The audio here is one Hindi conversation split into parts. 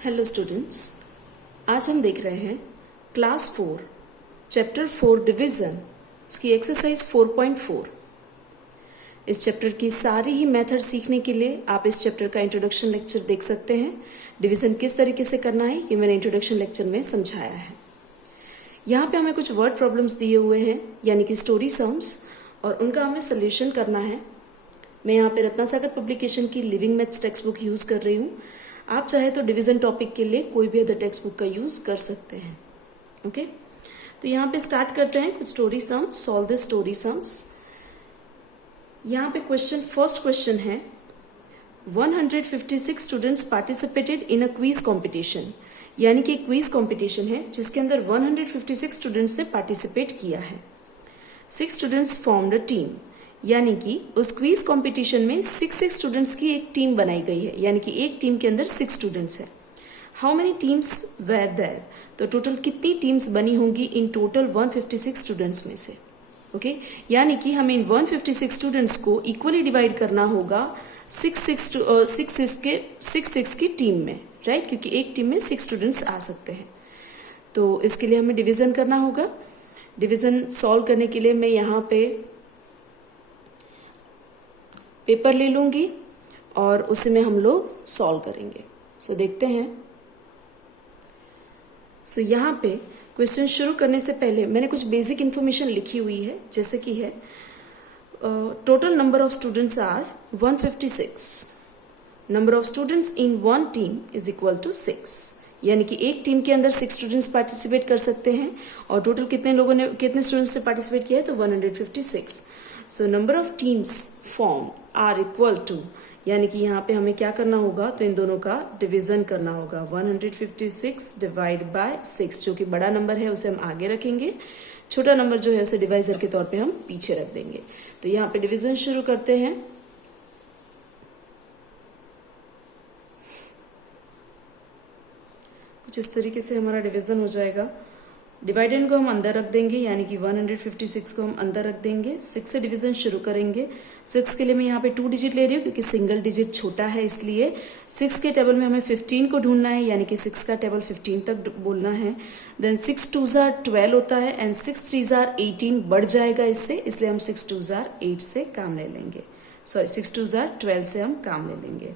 हेलो स्टूडेंट्स, आज हम देख रहे हैं क्लास 4 चैप्टर 4 डिवीज़न, उसकी एक्सरसाइज 4.4। इस चैप्टर की सारी ही मेथड सीखने के लिए आप इस चैप्टर का इंट्रोडक्शन लेक्चर देख सकते हैं। डिवीज़न किस तरीके से करना है ये मैंने इंट्रोडक्शन लेक्चर में समझाया है। यहाँ पे हमें कुछ वर्ड प्रॉब्लम्स दिए हुए हैं, यानी कि स्टोरी सम्स, और उनका हमें सोल्यूशन करना है। मैं यहाँ पे रत्ना सागर पब्लिकेशन की living maths text book use कर रही हूँ। आप चाहे तो डिवीज़न टॉपिक के लिए कोई भी अदर टेक्स्ट बुक का यूज़ कर सकते हैं। ओके, तो यहाँ पे स्टार्ट करते हैं कुछ story sums. Solve the story sums. यहाँ पे फर्स्ट क्वेश्चन है 156 students participated in a quiz competition, यानी कि क्विज कॉम्पिटिशन है जिसके अंदर 156 स्टूडेंट्स ने पार्टिसिपेट किया है। 6 स्टूडेंट्स फॉर्म्ड अ टीम, यानी कि उस क्विज कंपटीशन में 6 स्टूडेंट्स की एक टीम बनाई गई है, यानी कि एक टीम के अंदर 6 स्टूडेंट्स हैं। How many teams were there, तो टोटल कितनी टीम्स बनी होंगी इन टोटल 156 स्टूडेंट्स में से। ओके, यानी कि हमें इन 156 स्टूडेंट्स को इक्वली डिवाइड करना होगा 6 की टीम में, राइट, क्योंकि एक टीम में 6 स्टूडेंट्स आ सकते हैं। तो इसके लिए हमें डिवीजन करना होगा। डिवीजन सॉल्व करने के लिए मैं यहाँ पे पेपर ले लूंगी और उसी में हम लोग सॉल्व करेंगे। सो देखते हैं। सो यहाँ पे क्वेश्चन शुरू करने से पहले मैंने कुछ बेसिक इन्फॉर्मेशन लिखी हुई है, जैसे कि है total number of students are 156। Number of students in one team is equal to 6, यानी कि एक टीम के अंदर 6 स्टूडेंट्स पार्टिसिपेट कर सकते हैं। और टोटल कितने स्टूडेंट्स ने पार्टिसिपेट किया है, तो 156। So number of teams form are equal to, यानी कि यहाँ पे हमें क्या करना होगा, तो इन दोनों का डिवीजन करना होगा। 156 डिवाइड बाय 6, जो कि बड़ा नंबर है उसे हम आगे रखेंगे, छोटा नंबर जो है उसे डिवाइजर के तौर पे हम पीछे रख देंगे। तो यहाँ पे डिवीजन शुरू करते हैं। कुछ इस तरीके से हमारा डिवीजन हो जाएगा। डिवाइडेंड को हम अंदर रख देंगे, यानी कि 156 को हम अंदर रख देंगे। 6 से डिवीजन शुरू करेंगे। 6 के लिए मैं यहाँ पे 2 डिजिट ले रही हूँ क्योंकि सिंगल डिजिट छोटा है, इसलिए 6 के टेबल में हमें 15 को ढूंढना है, यानी कि 6 का टेबल 15 तक बोलना है। देन 6 2s are 12 होता है एंड 6 3s are 18 बढ़ जाएगा इससे, इसलिए हम 6 2s are 8 से काम ले लेंगे। 6 2s are 12 से हम काम ले लेंगे।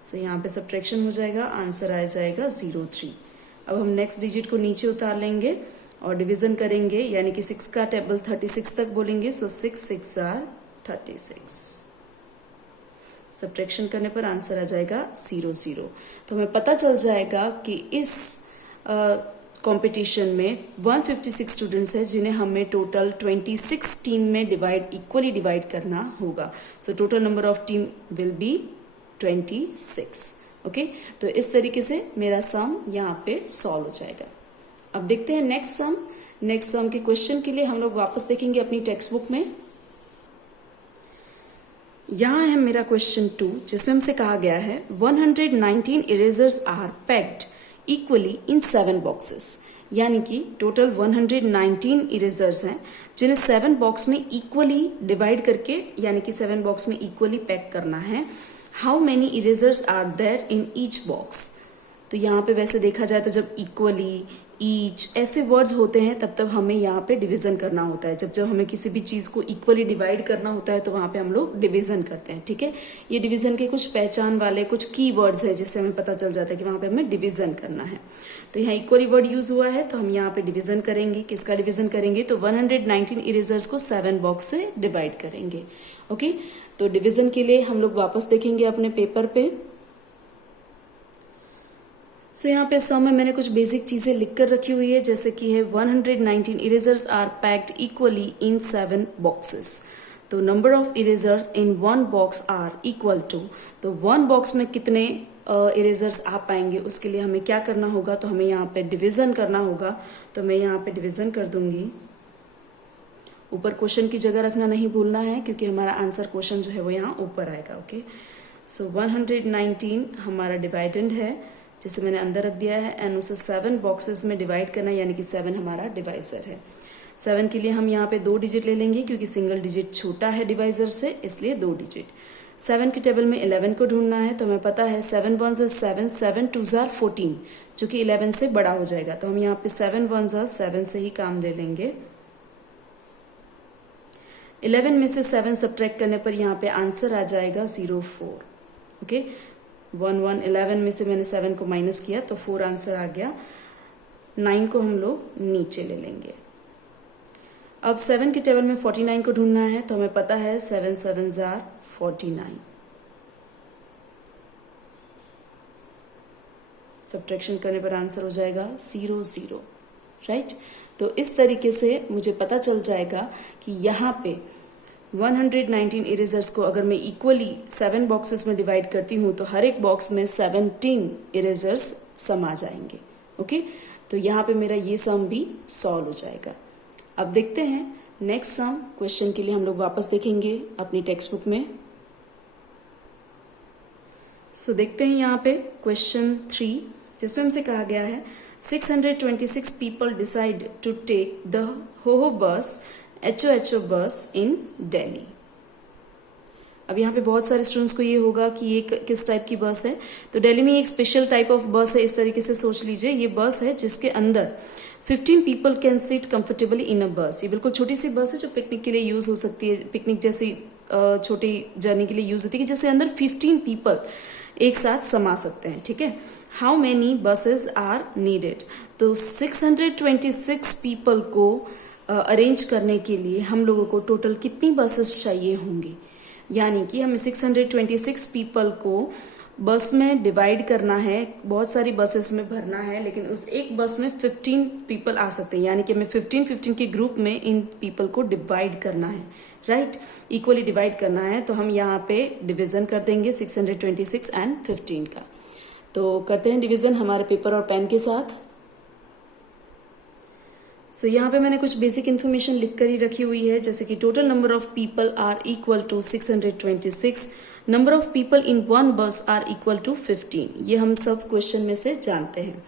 सो यहाँ पे सब्ट्रैक्शन हो जाएगा, आंसर आ जाएगा 03। अब हम नेक्स्ट डिजिट को नीचे उतार लेंगे और डिवीजन करेंगे, यानी कि 6 का टेबल 36 तक बोलेंगे। सो 6 6 are 36। सब्ट्रैक्शन करने पर आंसर आ जाएगा 00। तो हमें पता चल जाएगा कि इस कंपटीशन में 156 स्टूडेंट्स हैं जिन्हें हमें टोटल 26 टीम में इक्वली डिवाइड करना होगा। So total number of team will be 26। Okay, तो इस तरीके से मेरा सम यहाँ पे सॉल्व हो जाएगा। अब देखते हैं नेक्स्ट सम। नेक्स्ट सम के क्वेश्चन के लिए हम लोग वापस देखेंगे अपनी टेक्स्ट बुक में। यहाँ है मेरा क्वेश्चन 2, जिसमें हमसे कहा गया है 119 erasers are packed equally in 7 boxes, यानी कि टोटल 119 इरेजर्स हैं जिन्हें 7 बॉक्स में इक्वली डिवाइड करके, यानी कि 7 बॉक्स में इक्वली पैक करना है। How many erasers are there in each box. तो यहाँ पे वैसे देखा जाए तो जब इक्वली, ईच ऐसे वर्ड्स होते हैं तब हमें यहाँ पे डिवीजन करना होता है। जब हमें किसी भी चीज को इक्वली डिवाइड करना होता है तो वहां पे हम लोग डिवीजन करते हैं। ठीक है, ये डिवीजन के कुछ पहचान वाले कुछ की वर्ड्स है जिससे हमें पता चल जाता है कि वहां पे हमें डिवीजन करना है। तो यहाँ इक्वली वर्ड यूज हुआ है तो हम यहाँ पे डिवीजन करेंगे। किसका डिवीजन करेंगे, तो 119 इरेजर्स को 7 बॉक्स से डिवाइड करेंगे। ओके, तो डिवीजन के लिए हम लोग वापस देखेंगे अपने पेपर पे। सो यहाँ पे सम में मैंने कुछ बेसिक चीजें लिख कर रखी हुई है, जैसे कि है 119 erasers are packed equally in 7 boxes. तो number of erasers in 1 box are equal to, तो 1 बॉक्स में कितने इरेजर्स आ पाएंगे उसके लिए हमें क्या करना होगा, तो हमें यहाँ पे डिवीजन करना होगा। तो मैं यहाँ पे डिवीजन कर दूंगी। ऊपर क्वेश्चन की जगह रखना नहीं भूलना है क्योंकि हमारा आंसर क्वेश्चन जो है वो यहाँ ऊपर आएगा। ओके, सो 119 हमारा डिवाइडेंड है जिसे मैंने अंदर रख दिया है एंड उसे 7 बॉक्सेस में डिवाइड करना, यानी कि 7 हमारा डिवाइजर है। 7 के लिए हम यहाँ पे 2 डिजिट ले लेंगे क्योंकि सिंगल डिजिट छोटा है डिवाइजर से, इसलिए 2 डिजिट। 7 के टेबल में 11 को ढूंढना है, तो हमें पता है 7 1 7, 7 2 14, जो कि 11 से बड़ा हो जाएगा। तो हम यहाँ पे 7 1 7 से ही काम ले लेंगे। 11 में से 7 सब्ट्रैक्ट करने पर यहाँ पे आंसर आ जाएगा 04। ओके, 1 1 11 में से मैंने 7 को माइनस किया तो 4 आंसर आ गया। 9 को हम लोग नीचे ले लेंगे। अब 7 के टेबल में 49 को ढूंढना है, तो हमें पता है 7 7 49। सब्ट्रैक्शन करने पर आंसर हो जाएगा 00, राइट। तो इस तरीके से मुझे पता चल जाएगा कि यहाँ पे 119 इरेजर्स को अगर मैं इक्वली 7 बॉक्सेस में डिवाइड करती हूँ तो हर एक बॉक्स में 17 इरेजर्स सम आ जाएंगे। ओके, तो यहाँ पे मेरा ये सम भी सॉल्व हो जाएगा। अब देखते हैं नेक्स्ट सम। क्वेश्चन के लिए हम लोग वापस देखेंगे अपनी टेक्स्ट बुक में। सो देखते हैं यहाँ पे क्वेश्चन 3, जिसमें हमसे कहा गया है 626 people decide to take the HOHO bus, HOHO bus in Delhi। अब यहाँ पे बहुत सारे स्टूडेंट्स को ये होगा कि ये किस टाइप की बस है। तो दिल्ली में एक स्पेशल टाइप ऑफ बस है। इस तरीके से सोच लीजिए, ये बस है जिसके अंदर 15 people can sit comfortably in a bus. ये बिल्कुल छोटी सी बस है जो पिकनिक के लिए यूज हो सकती है, पिकनिक जैसी छोटी जर्नी के लिए यूज होती है, जिसके अंदर 15 पीपल एक साथ समा सकते हैं। ठीक है, how many buses are needed. तो 626 पीपल को अरेंज करने के लिए हम लोगों को टोटल कितनी बसेस चाहिए होंगी, यानी कि हमें 626 पीपल को बस में डिवाइड करना है, बहुत सारी बसेस में भरना है, लेकिन उस एक बस में 15 पीपल आ सकते हैं, यानी कि हमें 15 के ग्रुप में इन पीपल को डिवाइड करना है, राइट, इक्वली डिवाइड करना है। तो हम यहाँ पे डिवीजन कर देंगे 626 एंड 15 का। तो करते हैं डिवीजन हमारे पेपर और पेन के साथ। सो यहाँ पे मैंने कुछ बेसिक इन्फॉर्मेशन लिख कर ही रखी हुई है, जैसे कि total number of people are equal to 626, number of people in one bus are equal to 15। ये हम सब क्वेश्चन में से जानते हैं।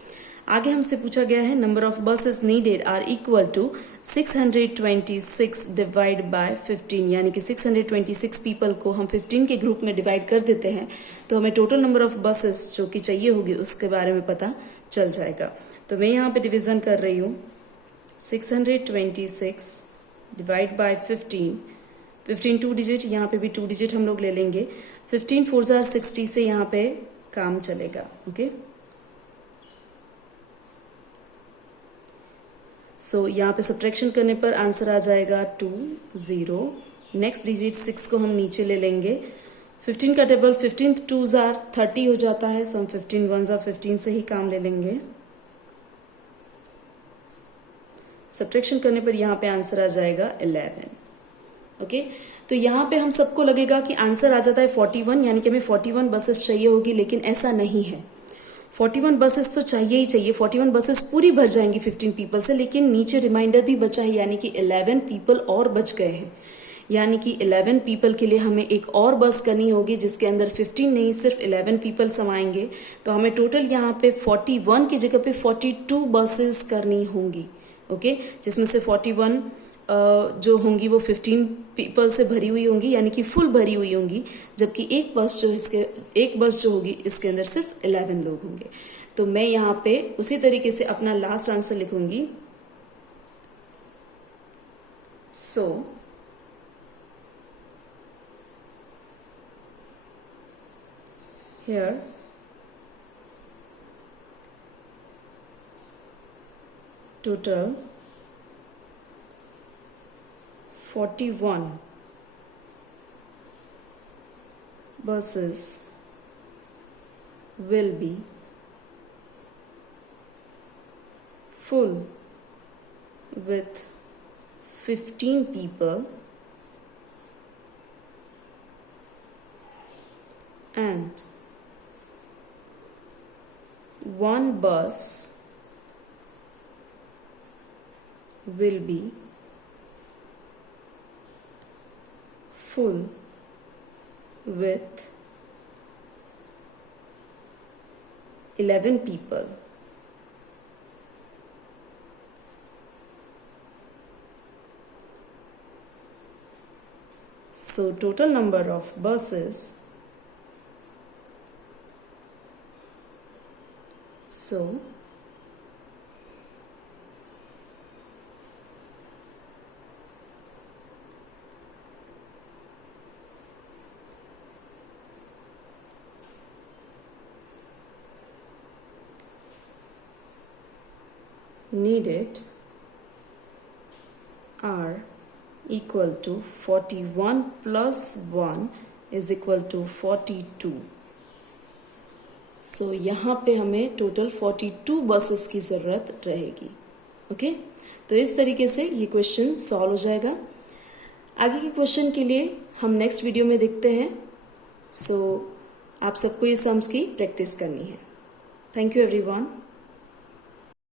आगे हमसे पूछा गया है number of buses needed are equal to 626 divide by 15, यानी कि 626 पीपल को हम 15 के ग्रुप में डिवाइड कर देते हैं तो हमें टोटल नंबर ऑफ बसेस जो कि चाहिए होगी उसके बारे में पता चल जाएगा। तो मैं यहाँ पे डिवीजन कर रही हूँ 626 डिवाइड बाय 15 2 डिजिट, यहाँ पे भी 2 डिजिट हम लोग ले लेंगे। 15 4 60 से यहाँ पे काम चलेगा। ओके, सो यहाँ पे सब्ट्रैक्शन करने पर आंसर आ जाएगा 2 0। नेक्स्ट डिजिट 6 को हम नीचे ले लेंगे। 15 का टेबल 15 2 30 हो जाता है, सो हम 15 1 15 से ही काम ले लेंगे। सब्ट्रैक्शन करने पर यहाँ पे आंसर आ जाएगा 11। ओके, तो यहाँ पे हम सबको लगेगा कि आंसर आ जाता है 41, यानी कि हमें 41 बसेस चाहिए होगी, लेकिन ऐसा नहीं है। 41 बसेस तो चाहिए ही चाहिए, 41 बसेस पूरी भर जाएंगी 15 पीपल से, लेकिन नीचे रिमाइंडर भी बचा है, यानी कि 11 पीपल और बच गए हैं। यानी कि 11 पीपल के लिए हमें एक और बस करनी होगी जिसके अंदर 15 नहीं सिर्फ 11 पीपल समाएंगे। तो हमें टोटल यहाँ पे 41 की जगह पे 42 बसेस करनी होंगी। ओके, जिसमें से 41 जो होंगी वो 15 पीपल से भरी हुई होंगी, यानी कि फुल भरी हुई होंगी, जबकि एक बस जो होगी इसके अंदर सिर्फ 11 लोग होंगे। तो मैं यहाँ पे उसी तरीके से अपना लास्ट आंसर लिखूंगी। So here total 41 buses will be full with 15 people and one bus will be full with 11 people. So total number of buses, so needed are equal to 41 plus 1 is equal to 42. सो यहाँ पे हमें टोटल 42 बसेस की ज़रूरत रहेगी. ओके, तो इस तरीके से ये क्वेश्चन सॉल्व हो जाएगा. आगे के क्वेश्चन के लिए हम नेक्स्ट वीडियो में देखते हैं. सो आप सबको ये सम्स की प्रैक्टिस करनी है. Thank you everyone.